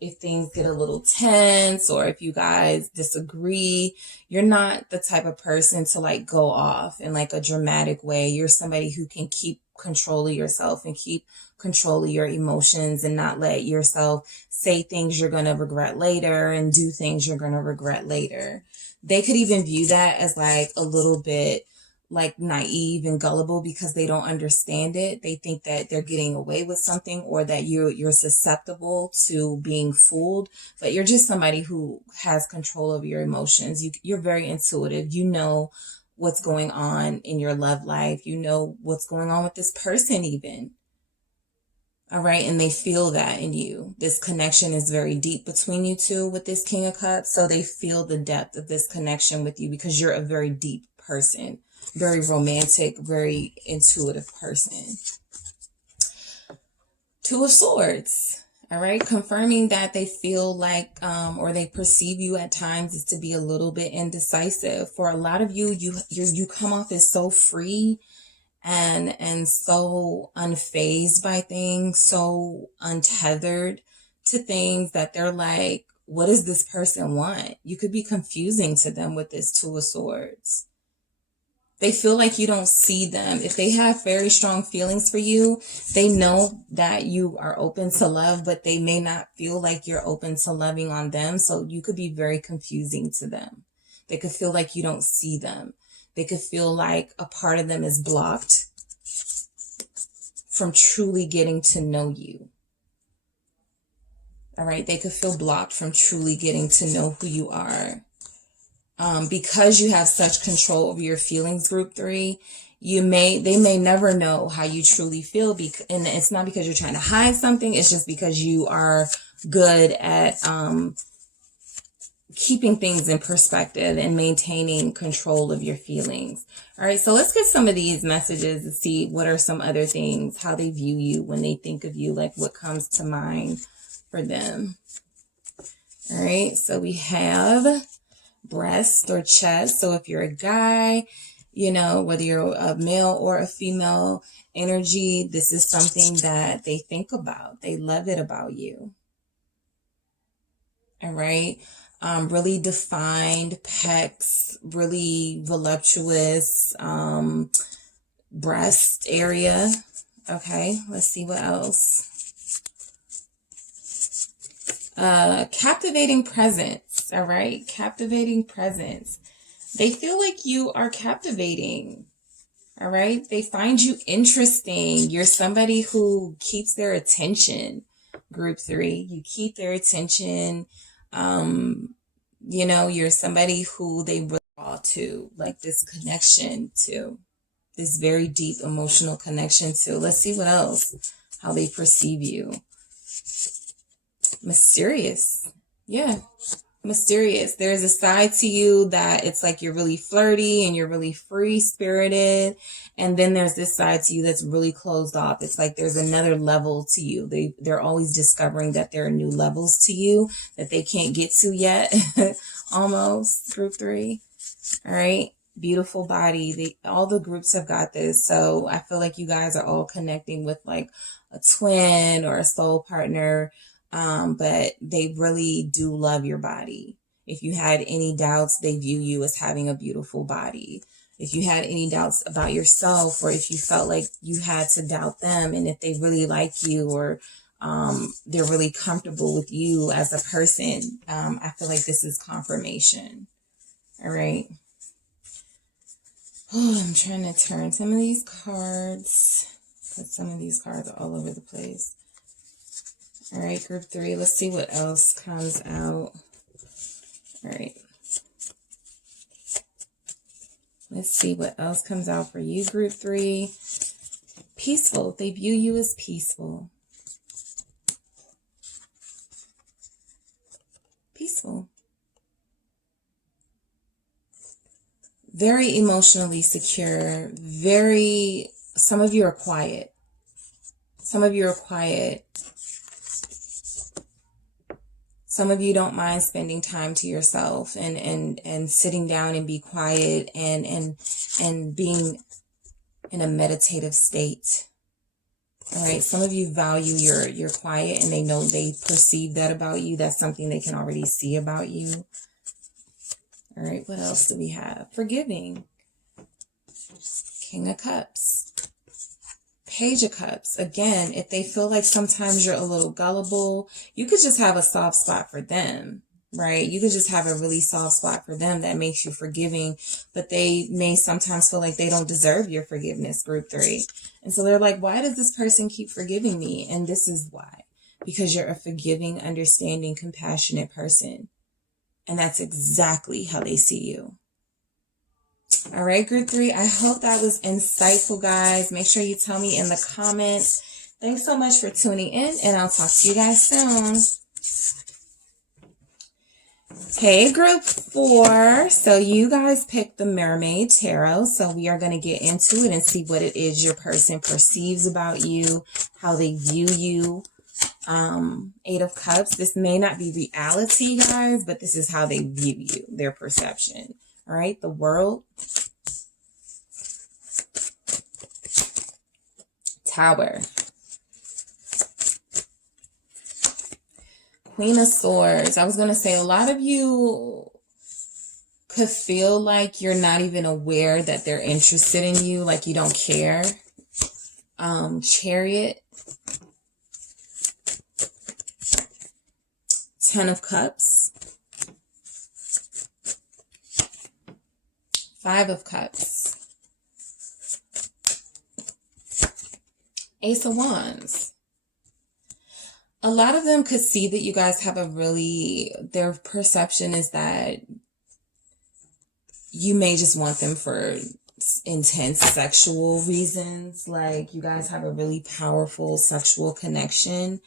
if things get a little tense or if you guys disagree, you're not the type of person to like go off in like a dramatic way. You're somebody who can keep control of yourself and keep control of your emotions and not let yourself say things you're going to regret later and do things you're going to regret later. They could even view that as like a little bit like naive and gullible because they don't understand it. They think that they're getting away with something or that you're susceptible to being fooled, but you're just somebody who has control of your emotions. You're very intuitive. You know what's going on in your love life. You know what's going on with this person even. All right. And they feel that in you. This connection is very deep between you two with this King of Cups. So they feel the depth of this connection with you because you're a very deep person. Very romantic, very intuitive person. Two of Swords. All right. Confirming that they feel like, or they perceive you at times is to be a little bit indecisive. For a lot of you, you come off as so free and so unfazed by things, so untethered to things that they're like, what does this person want? You could be confusing to them with this Two of Swords. They feel like you don't see them. If they have very strong feelings for you, they know that you are open to love, but they may not feel like you're open to loving on them. So you could be very confusing to them. They could feel like you don't see them. They could feel like a part of them is blocked from truly getting to know you. All right. They could feel blocked from truly getting to know who you are. Because you have such control over your feelings, group 3, they may never know how you truly feel. And it's not because you're trying to hide something. It's just because you are good at, keeping things in perspective and maintaining control of your feelings. All right. So let's get some of these messages and see what are some other things, how they view you when they think of you, like what comes to mind for them. All right. So we have breast or chest. So if you're a guy, you know, whether you're a male or a female energy, this is something that they think about. They love it about you. All right. Really defined pecs, really voluptuous, breast area. Okay. Let's see what else. Captivating presence. All right. Captivating presence. They feel like you are captivating. All right. They find you interesting. You're somebody who keeps their attention. Group 3. You keep their attention. You know, you're somebody who they really draw to, like this connection to, this very deep emotional connection to. Let's see what else, how they perceive you. Mysterious. Yeah. Mysterious. There's a side to you that it's like you're really flirty and you're really free spirited. And then there's this side to you that's really closed off. It's like there's another level to you. They're always discovering that there are new levels to you that they can't get to yet. Almost. Group 3. All right. Beautiful body. All the groups have got this. So I feel like you guys are all connecting with like a twin or a soul partner. But they really do love your body. If you had any doubts, they view you as having a beautiful body. If you had any doubts about yourself, or if you felt like you had to doubt them, and if they really like you, or they're really comfortable with you as a person, I feel like this is confirmation. All right. Oh, I'm trying to turn some of these cards because some of these cards are all over the place. All right, group 3, let's see what else comes out. All right. Let's see what else comes out for you, group 3. Peaceful. They view you as peaceful. Peaceful. Very emotionally secure. Some of you are quiet. Some of you are quiet. Some of you don't mind spending time to yourself and sitting down and be quiet and being in a meditative state. All right. Some of you value your quiet, and they perceive that about you. That's something they can already see about you. All right. What else do we have? Forgiving. King of Cups. Page of Cups. Again, if they feel like sometimes you're a little gullible, you could just have a soft spot for them, right? You could just have a really soft spot for them that makes you forgiving, but they may sometimes feel like they don't deserve your forgiveness, group 3. And so they're like, why does this person keep forgiving me? And this is why. Because you're a forgiving, understanding, compassionate person. And that's exactly how they see you. All right, group 3, I hope that was insightful, guys. Make sure you tell me in the comments. Thanks so much for tuning in, and I'll talk to you guys soon. Hey, group 4. So you guys picked the Mermaid Tarot. So we are going to get into it and see what it is your person perceives about you, how they view you. 8 of Cups. This may not be reality, guys, but this is how they view you, their perception. All right, the World. Tower. Queen of Swords. I was going to say, a lot of you could feel like you're not even aware that they're interested in you, like you don't care. Chariot. 10 of Cups. 5 of Cups. Ace of Wands. A lot of them could see that you guys have their perception is that you may just want them for intense sexual reasons. Like you guys have a really powerful sexual connection.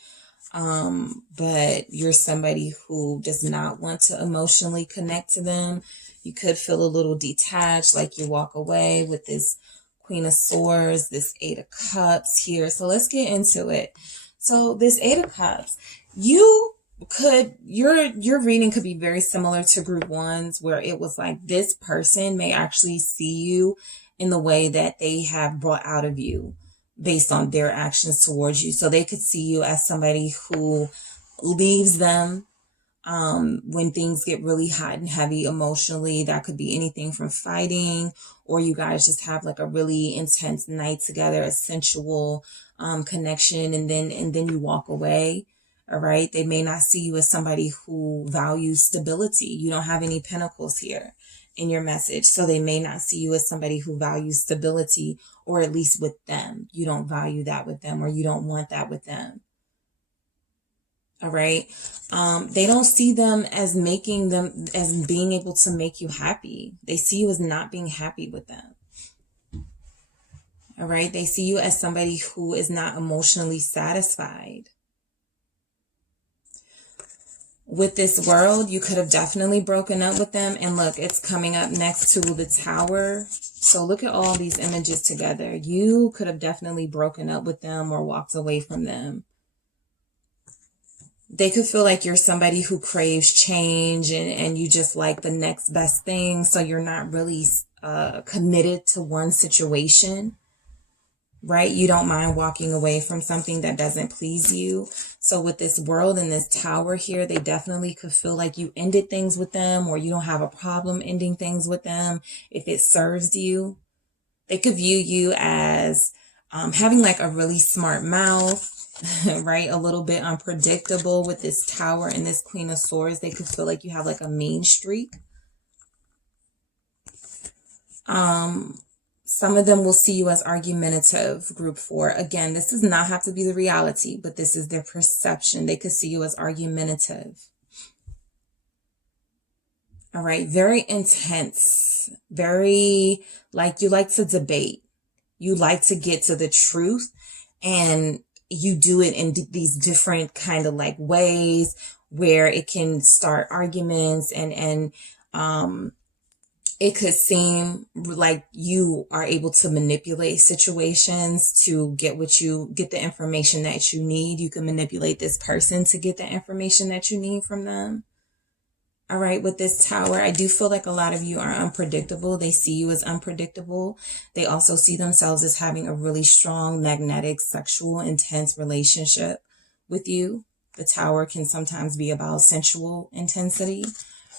But you're somebody who does not want to emotionally connect to them. You could feel a little detached, like you walk away with this Queen of Swords, this 8 of Cups here. So let's get into it. So this 8 of Cups, your reading could be very similar to group 1's, where it was like this person may actually see you in the way that they have brought out of you based on their actions towards you. So they could see you as somebody who leaves them when things get really hot and heavy emotionally. That could be anything from fighting, or you guys just have like a really intense night together, a sensual connection, and then you walk away. All right. They may not see you as somebody who values stability. You don't have any pentacles here in your message. So they may not see you as somebody who values stability, or at least with them. You don't value that with them, or you don't want that with them. All right. They don't see them as being able to make you happy. They see you as not being happy with them. All right. They see you as somebody who is not emotionally satisfied. With this World, you could have definitely broken up with them. And look, it's coming up next to the Tower. So look at all these images together. You could have definitely broken up with them or walked away from them. They could feel like you're somebody who craves change and you just like the next best thing. So you're not really committed to one situation, right? You don't mind walking away from something that doesn't please you. So with this World and this Tower here, they definitely could feel like you ended things with them, or you don't have a problem ending things with them if it serves you. They could view you as having like a really smart mouth. Right? A little bit unpredictable with this Tower and this Queen of Swords. They could feel like you have like a mean streak. Some of them will see you as argumentative, group 4. Again, this does not have to be the reality, but this is their perception. They could see you as argumentative. All right. Very intense. Very like you like to debate. You like to get to the truth, and you do it in these different kind of like ways where it can start arguments and it could seem like you are able to manipulate situations to get the information that you need. You can manipulate this person to get the information that you need from them. All right, with this Tower, I do feel like a lot of you are unpredictable. They see you as unpredictable. They also see themselves as having a really strong, magnetic, sexual, intense relationship with you. The Tower can sometimes be about sensual intensity,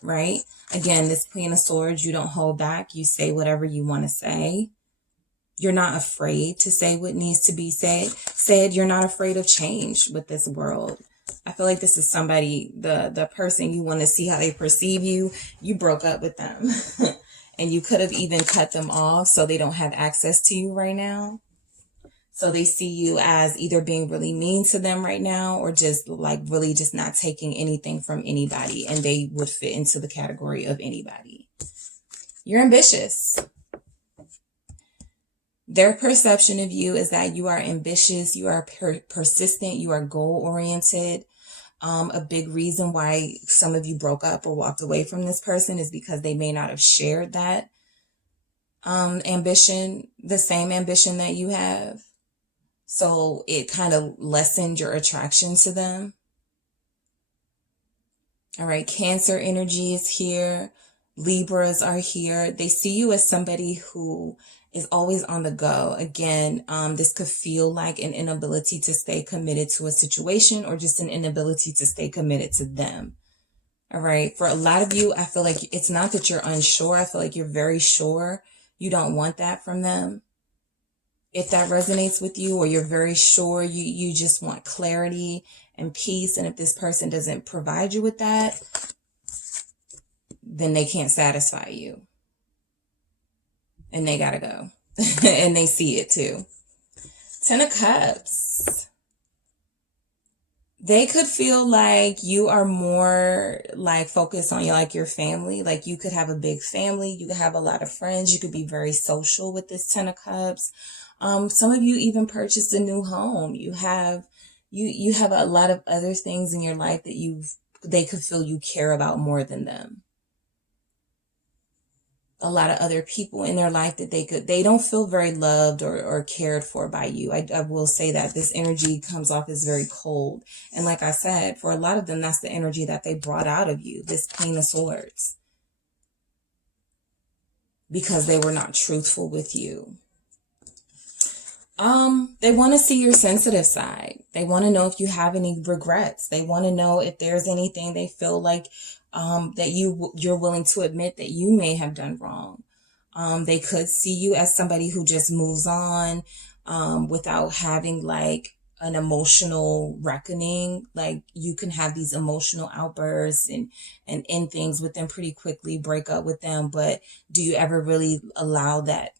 right? Again, this Queen of Swords, you don't hold back. You say whatever you want to say. You're not afraid to say what needs to be said. You're not afraid of change with this world. I feel like this is somebody, the person you want to see how they perceive you. You broke up with them and you could have even cut them off so they don't have access to you right now. So they see you as either being really mean to them right now or just like really just not taking anything from anybody, and they would fit into the category of anybody. You're ambitious. Their perception of you is that you are ambitious, you are persistent, you are goal-oriented. A big reason why some of you broke up or walked away from this person is because they may not have shared that ambition, the same ambition that you have. So it kind of lessened your attraction to them. All right, Cancer energy is here. Libras are here. They see you as somebody who is always on the go. Again, this could feel like an inability to stay committed to a situation or just an inability to stay committed to them. All right. For a lot of you, I feel like it's not that you're unsure. I feel like you're very sure you don't want that from them. If that resonates with you, or you're very sure you just want clarity and peace. And if this person doesn't provide you with that, then they can't satisfy you. And they gotta go. And they see it too. 10 of Cups. They could feel like you are more like focused on your family. Like you could have a big family. You could have a lot of friends. You could be very social with this 10 of Cups. Some of you even purchased a new home. You have a lot of other things in your life that they could feel you care about more than them. A lot of other people in their life that they don't feel very loved or cared for by you. I will say that this energy comes off as very cold. And like I said, for a lot of them, that's the energy that they brought out of you, this Queen of Swords, because they were not truthful with you. They want to see your sensitive side. They want to know if you have any regrets. They want to know if there's anything they feel like that you're willing to admit that you may have done wrong. They could see you as somebody who just moves on without having like an emotional reckoning. Like you can have these emotional outbursts and end things with them pretty quickly, break up with them. But do you ever really allow that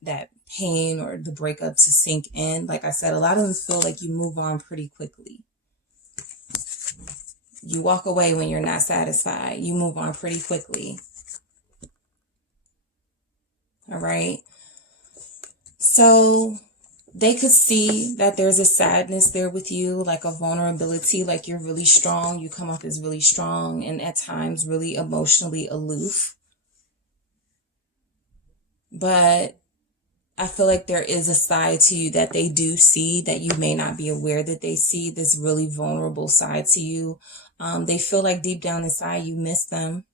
pain or the breakup to sink in? Like I said, a lot of them feel like you move on pretty quickly. You walk away when you're not satisfied. You move on pretty quickly. All right. So they could see that there's a sadness there with you, like a vulnerability, like you're really strong. You come off as really strong and at times really emotionally aloof. But I feel like there is a side to you that they do see that you may not be aware that they see, this really vulnerable side to you. They feel like deep down inside you miss them.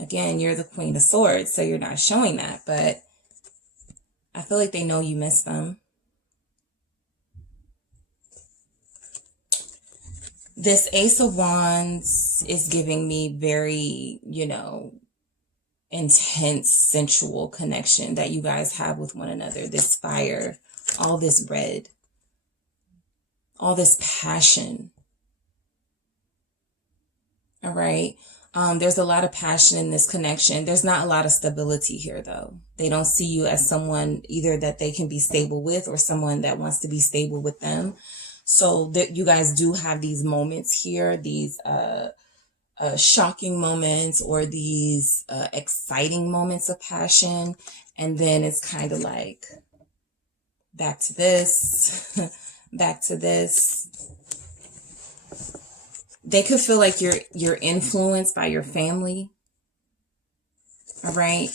Again, you're the Queen of Swords, so you're not showing that, but I feel like they know you miss them. This Ace of Wands is giving me very, intense sensual connection that you guys have with one another. This fire, all this red, all this passion. All right. There's a lot of passion in this connection. There's not a lot of stability here though. They don't see you as someone either that they can be stable with or someone that wants to be stable with them. So that you guys do have these moments here, these shocking moments or these exciting moments of passion. And then it's kind of like back to this, back to this. They could feel like you're influenced by your family. All right.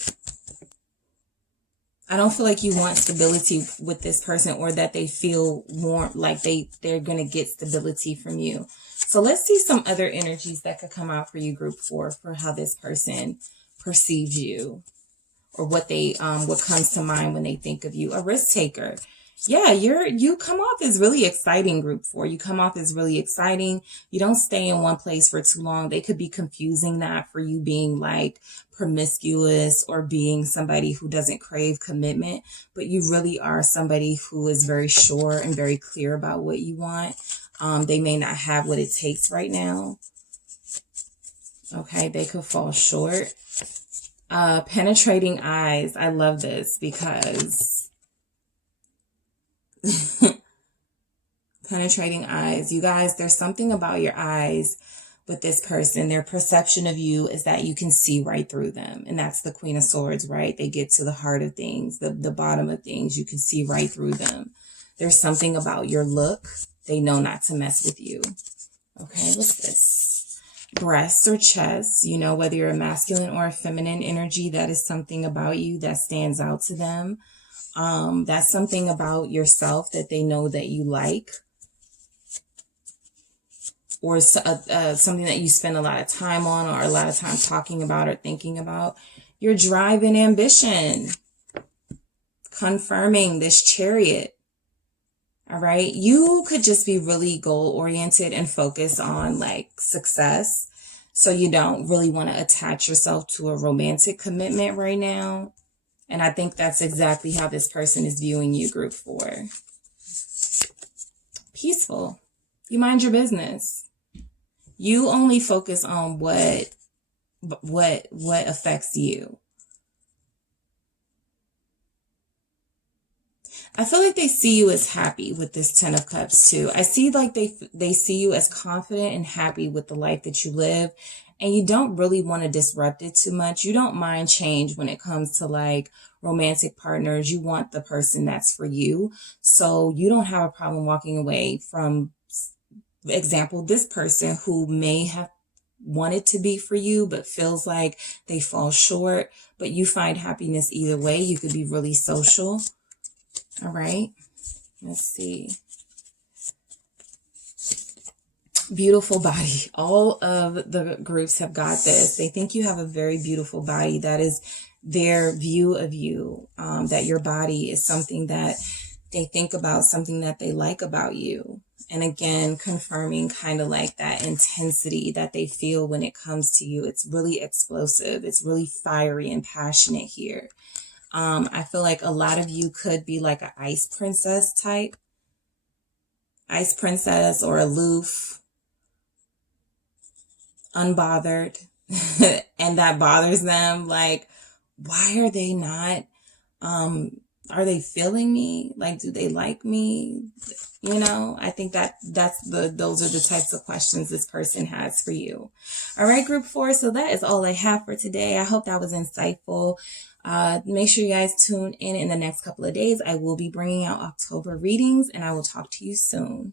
I don't feel like you want stability with this person, or that they feel more like they're going to get stability from you. So let's see some other energies that could come out for you, group 4, for how this person perceives you, or what comes to mind when they think of you. A risk taker. Yeah, you come off as really exciting, group 4. You come off as really exciting. You don't stay in one place for too long. They could be confusing that for you being like promiscuous, or being somebody who doesn't crave commitment, but you really are somebody who is very sure and very clear about what you want. They may not have what it takes right now. Okay, they could fall short. Penetrating eyes. I love this because penetrating eyes. You guys, there's something about your eyes with this person. Their perception of you is that you can see right through them. And that's the Queen of Swords, right? They get to the heart of things, the bottom of things. You can see right through them. There's something about your look. They know not to mess with you. Okay, what's this? Breasts or chest. You know, whether you're a masculine or a feminine energy, that is something about you that stands out to them. That's something about yourself that they know that you like. Or something that you spend a lot of time on, or a lot of time talking about or thinking about. Your drive and ambition. Confirming this Chariot. All right. You could just be really goal oriented and focus on like success. So you don't really want to attach yourself to a romantic commitment right now. And I think that's exactly how this person is viewing you, group 4. Peaceful. You mind your business. You only focus on what affects you. I feel like they see you as happy with this 10 of Cups too. I see like they see you as confident and happy with the life that you live, and you don't really want to disrupt it too much. You don't mind change when it comes to like romantic partners. You want the person that's for you. So you don't have a problem walking away from, example, this person who may have wanted to be for you, but feels like they fall short, but you find happiness either way. You could be really social. All right. Let's see. Beautiful body. All of the groups have got this. They think you have a very beautiful body. That is their view of you. That your body is something that they think about, something that they like about you. And again, confirming kind of like that intensity that they feel when it comes to you. It's really explosive. It's really fiery and passionate here. I feel like a lot of you could be like an ice princess type. Ice princess, or aloof, unbothered. And that bothers them. Like, why are they not, are they feeling me? Like, do they like me? You know, I think those are the types of questions this person has for you. All right, group 4. So that is all I have for today. I hope that was insightful. Make sure you guys tune in the next couple of days. I will be bringing out October readings, and I will talk to you soon.